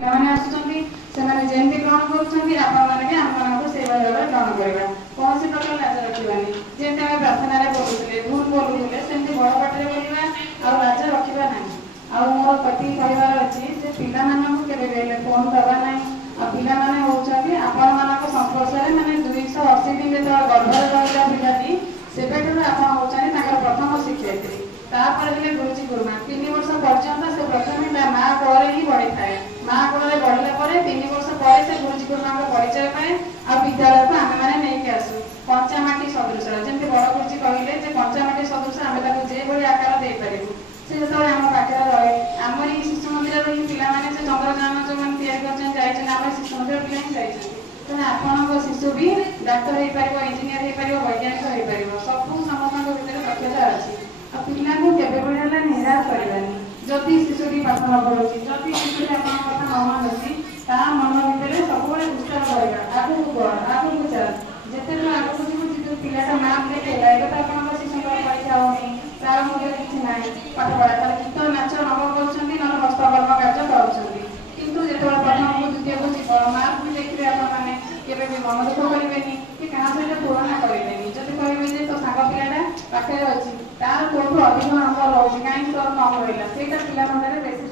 ପିଲାମାନେ ଆସୁଛନ୍ତି ସେମାନେ ଯେମିତି ଗ୍ରହଣ କରୁଛନ୍ତି ଆପଣମାନେ ବି ଆମମାନଙ୍କୁ ସେଇଭଳି ଭାବରେ ଗ୍ରହଣ କରିବା। କୌଣସି ପ୍ରକାର ଲାଜ ରଖିବାନି। ଯେମିତି ଆମେ ପ୍ରାର୍ଥନାରେ ବୋଲୁଥିଲେ ଭୁଲ ବୋଲୁଥିଲେ ସେମିତି ବଡ଼ ପାଟିରେ ବୋଲିବା ଆଉ ଲାଜ ରଖିବା ନାହିଁ। ଆଉ ମୋର ଏତିକି କହିବାର ଅଛି ଯେ ପିଲାମାନଙ୍କୁ କେବେ ହେଲେ ଫୋନ ଦେବା ନାହିଁ। ଆଉ ପିଲାମାନେ ହେଉଛନ୍ତି ଆପଣମାନଙ୍କ ସଂସ୍ପର୍ଶରେ ମାନେ 280 ଦିନ ଯେତେବେଳେ ଗର୍ଭରେ ରହିଲା ପିଲାଟି ସେବେଠାରୁ ଆପଣ ହେଉଛନ୍ତି ତାଙ୍କର ପ୍ରଥମ ଶିକ୍ଷୟିତ୍ରୀ। ତାପରେ ହେଲେ ଗୁରୁଜୀ ଗୁରୁମା। 3 ବର୍ଷ ପର୍ଯ୍ୟନ୍ତ ସେ ପ୍ରଥମେ ତା ମା କୋଳରେ ହିଁ ବଢ଼ିଥାଏ। ମା କୋଳରେ ବଢ଼ିଲା ପରେ 3 ବର୍ଷ ପରେ ସେ ଗୁରୁଜୀ ଗୁରୁମାଙ୍କ ପରିଚୟ ପାଏ। ଆଉ ବିଦ୍ୟାଳୟକୁ ଆମେମାନେ ନେଇକି ଆସୁ କଞ୍ଚାମାଟି ସଦୃଶ। ଯେମିତି ବଡ଼ ଗୁରୁଜୀ କହିଲେ ଯେ କଞ୍ଚାମାଟି ସଦୃଶ ଆମେ ତାକୁ ଯେଭଳି ଆକାର ଦେଇପାରିବୁ। ସେ ଯେତେବେଳେ ଆମ ପାଖରେ ରହେ ଆମରି ଶିଶୁ ମନ୍ଦିରରୁ ହିଁ ପିଲାମାନେ ସେ ଚନ୍ଦ୍ରଯାନ ଯେଉଁମାନେ ତିଆରି କରିଛନ୍ତି ଯାଇଛନ୍ତି ଆମର ଶିଶୁ ମନ୍ଦିର ପିଲା ହିଁ ଯାଇଛନ୍ତି। ତେଣୁ ଆପଣଙ୍କ ଶିଶୁ ବି ଡାକ୍ତର ହେଇପାରିବ, ଇଞ୍ଜିନିୟର ହେଇପାରିବ, ବୈଜ୍ଞାନିକ ହେଇପାରିବ। ସବୁ ସମସ୍ତଙ୍କ ଭିତରେ ଦକ୍ଷତା ଅଛି। ଆଉ ପିଲାଙ୍କୁ କେବେ ବି ହେଲେ ନିରାଶ କରିବାନି। ଯଦି ଶିଶୁଟି ପାଠ ନ ପଢ଼ୁଛି, ଯଦି ଶିଶୁଟି ଆପଣଙ୍କ କଥା ନ ମାନୁଛି ତା ମନ ଭିତରେ ସବୁବେଳେ ଉତ୍ସାହ ରହିବା ଆଗକୁ ବଢ଼, ଆଗକୁ ଚାଲ। ଯେତେ ଦୂର ଆଗକୁ ଯିବୁ ଯେହେତୁ ପିଲାଟା ମା ଦେଖେଇଲା ଏବେ ତ ଆପଣଙ୍କ ଶିଶୁଙ୍କର ପରୀକ୍ଷା ହେଉନି, ତାର ମଧ୍ୟ କିଛି ନାହିଁ ପାଠ ପଢ଼ା, ତାର ଗୀତ ନାଚ ନବ କରୁଛନ୍ତି ନହେଲେ ହସ୍ତକର୍ମ କାର୍ଯ୍ୟ କରୁଛନ୍ତି। କିନ୍ତୁ ଯେତେବେଳେ ପ୍ରଥମକୁ ଦ୍ୱିତୀୟକୁ ଯିବ ମାକୁ ବି ଦେଖିବେ ଆପଣମାନେ କେବେ ବି ମନ ଦୁଃଖ କରିବେନି କି କାହା ସହିତ ତୁଳନା କରିବେନି। ଯଦି କହିବେ ଯେ ତୋ ସାଙ୍ଗ ପିଲାଟା ପାଖରେ ଅଛି ତାର ତୋଠୁ ଅଧିକ ନମ୍ବର ରହୁଛି କାହିଁକି ତୋର କମ୍ ରହିଲା, ସେଇଟା ପିଲା ମନରେ ବେଶୀ